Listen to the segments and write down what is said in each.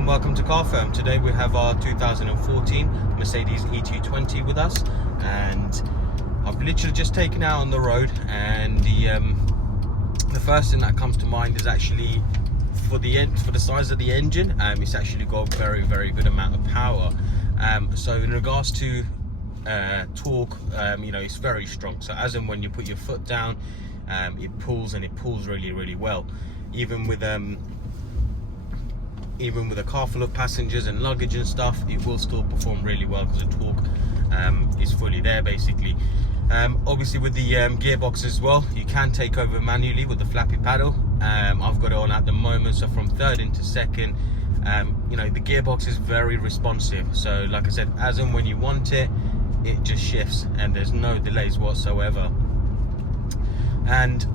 and welcome to Car Firm. Today we have our 2014 Mercedes E220 with us, and I've literally just taken it out on the road, and the first thing that comes to mind is actually for the size of the engine. It's actually got a very good amount of power. So in regards to torque, it's very strong. So as and when you put your foot down, it pulls really well. Even with a car full of passengers and luggage and stuff, it will still perform really well because the torque is fully there basically. Obviously with the gearbox as well, you can take over manually with the flappy paddle. I've got it on at the moment, so from third into second, the gearbox is very responsive. So like I said, as and when you want it, it just shifts and there's no delays whatsoever. And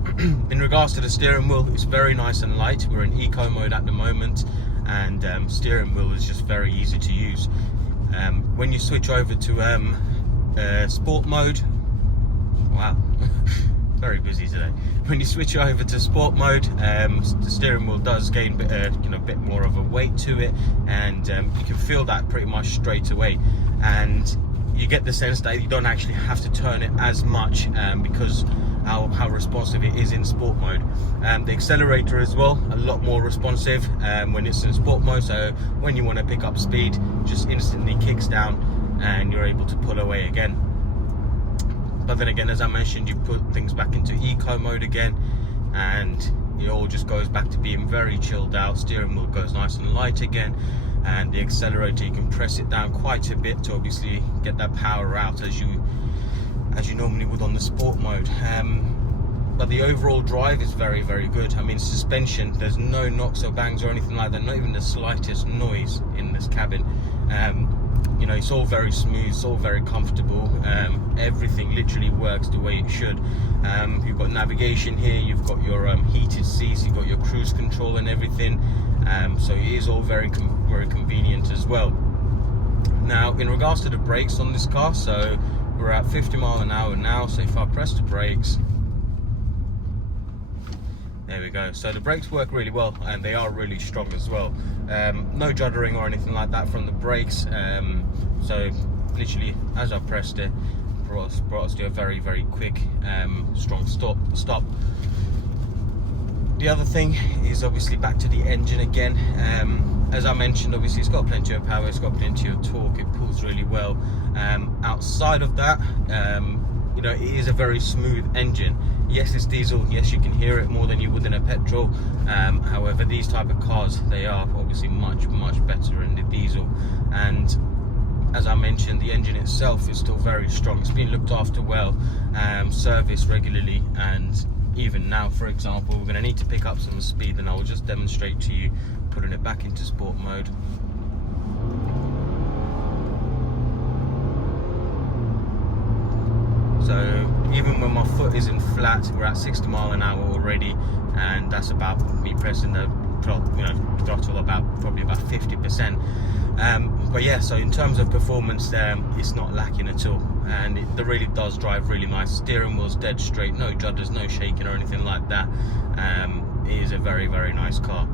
in regards to the steering wheel, it's very nice and light. We're in eco mode at the moment, and steering wheel is just very easy to use. When you switch over to sport mode, wow, very busy today. When you switch over to sport mode, the steering wheel does gain a bit more of a weight to it, and you can feel that pretty much straight away. And you get the sense that you don't actually have to turn it as much because how responsive it is in sport mode. The accelerator as well, a lot more responsive when it's in sport mode. So when you want to pick up speed, just instantly kicks down and you're able to pull away again. But then again, as I mentioned, you put things back into eco mode again, and it all just goes back to being very chilled out. Steering wheel goes nice and light again, and the accelerator, you can press it down quite a bit to obviously get that power out as you normally would on the sport mode. But the overall drive is very good. I mean, suspension, there's no knocks or bangs or anything like that, not even the slightest noise in this cabin. It's all very smooth, it's all very comfortable. Everything literally works the way it should. You've got navigation here, you've got your heated seats, you've got your cruise control and everything. So it is all very convenient as well. Now, in regards to the brakes on this car, so we're at 50 miles an hour now. So if I press the brakes, there we go. So the brakes work really well, and they are really strong as well. No juddering or anything like that from the brakes. So literally, as I pressed it, brought us to a very quick, strong stop. The other thing is obviously back to the engine again. As I mentioned, obviously it's got plenty of power, it's got plenty of torque, it pulls really well. Outside of that, it is a very smooth engine. Yes, it's diesel, yes, you can hear it more than you would in a petrol. However, these type of cars, they are obviously much better in the diesel. And as I mentioned, the engine itself is still very strong. It's been looked after well, serviced regularly, and even now, for example, we're going to need to pick up some speed, and I will just demonstrate to you putting it back into sport mode. So even when my foot isn't flat, we're at 60 miles an hour already, and that's about me pressing the throttle probably about 50%. But yeah, so in terms of performance, it's not lacking at all, and it really does drive really nice. Steering wheel's dead straight, no judders, no shaking or anything like that. It is a very nice car.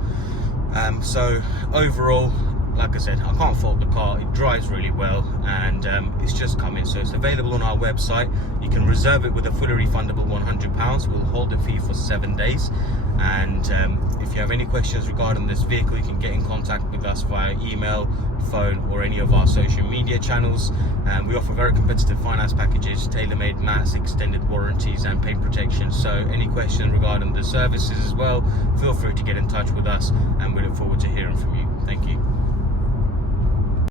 So overall, like I said, I can't fault the car. It drives really well, and it's just coming. So it's available on our website. You can reserve it with a fully refundable £100. We'll hold the fee for 7 days. And if you have any questions regarding this vehicle, you can get in contact with us via email, phone, or any of our social media channels. We offer very competitive finance packages, tailor-made mats, extended warranties, and paint protection. So any questions regarding the services as well, feel free to get in touch with us, and we look forward to hearing from you. Thank you.